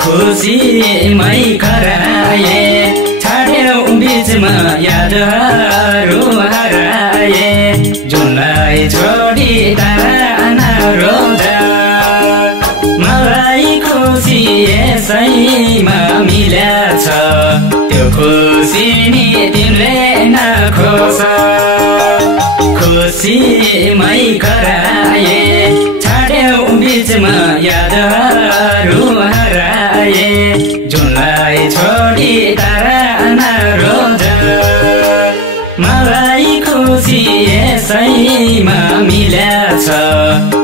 खुसी मै कराए छाड्यौ बीचमा यादहरू हराए जुनलाई छोडी तारा रोजा मलाई खुसी यसैमा मिल्याछ त्यो खुसी नि तिमीले नखोज खुसी मै कराए छाड्यौ बीचमा यादहरू हराए जुनलाई छोडी तारा नरोज मलाई खुसी यसैमा मिल्याछ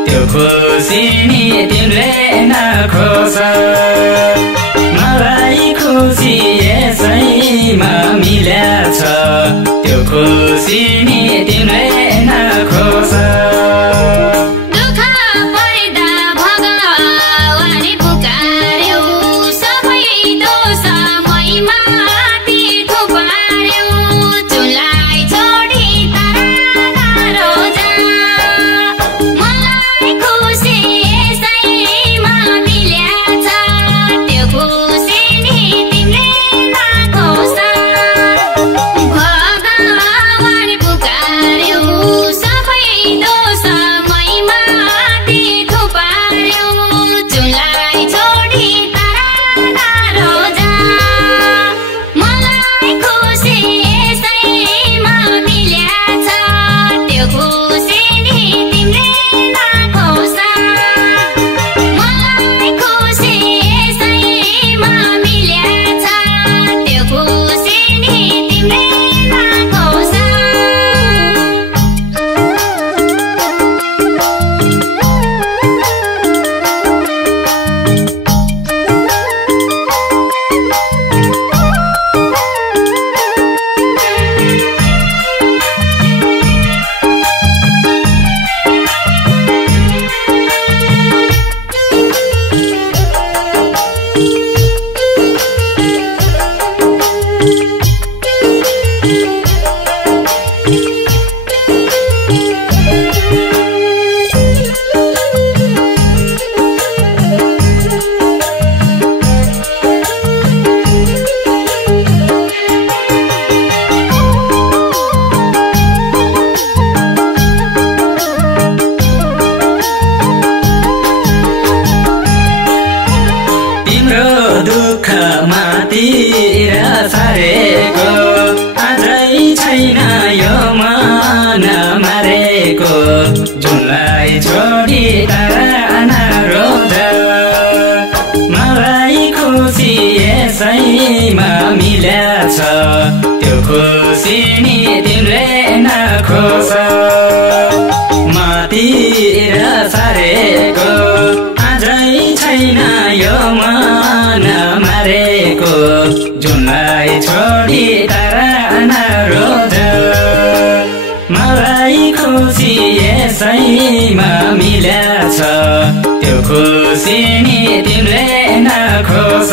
त्यो खुसी नि तिमीले नखोज मलाई खुसी यसैमा मिल्याछ त्यो खुसी नि तिमीले नखोज दुःख मातिर सारेको अझै छैन यो मन मारेको जुनलाई छोडी तारा नरोज मलाई खुसी यसैमा मिल्याछ त्यो खुसी नि तिमीले नखोज मातिर सारेको अझै छैन यो मन मारेको जुनलाई छोडी तारा नरोज मलाई खुसी यसैमा मिल्याछ त्यो खुसी नि तिमीले नखोज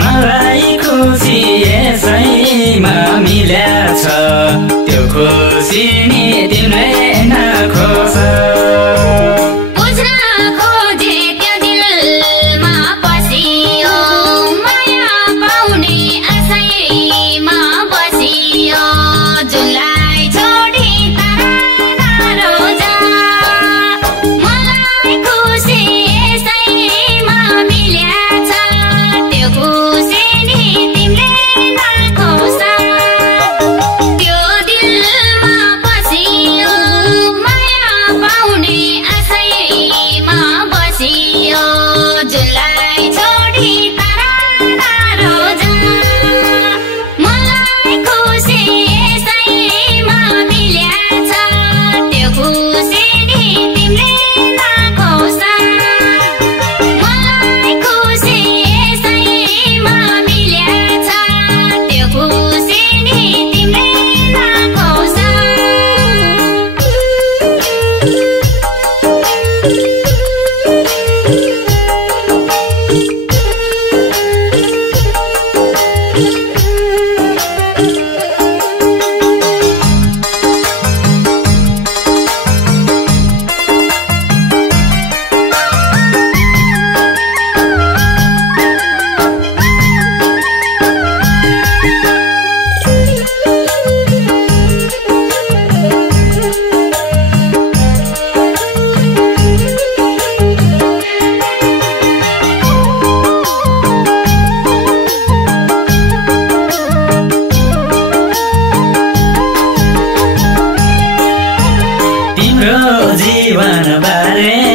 मलाई खुसी यसैमा मिल्याछ त्यो खुसी नि तिमीले नखोज पाउ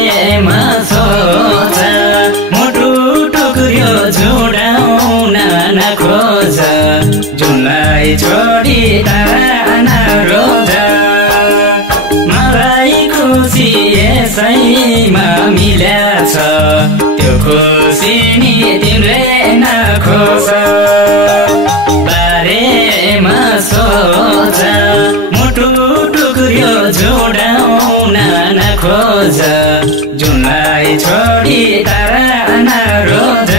बारेमा सोच मुटु टुक्रियो जोडाउन नखोज जुनलाई छोडी तारा नरोज मलाई खुसी यसैमा मिल्याछ त्यो खुसी नि तिम्रै नखोज बारेमा सोच मुटु टुक्रियो जोडाउन नखोज जुनलाई छोडी तारा नरोज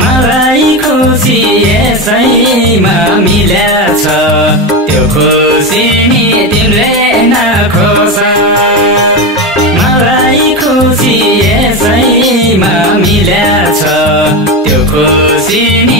मलाई खुसी यसैमा मिल्याछ त्यो खुसी नि तिम्रै नखोज मलाई खुसी यसैमा मिल्याछ त्यो खुसी नि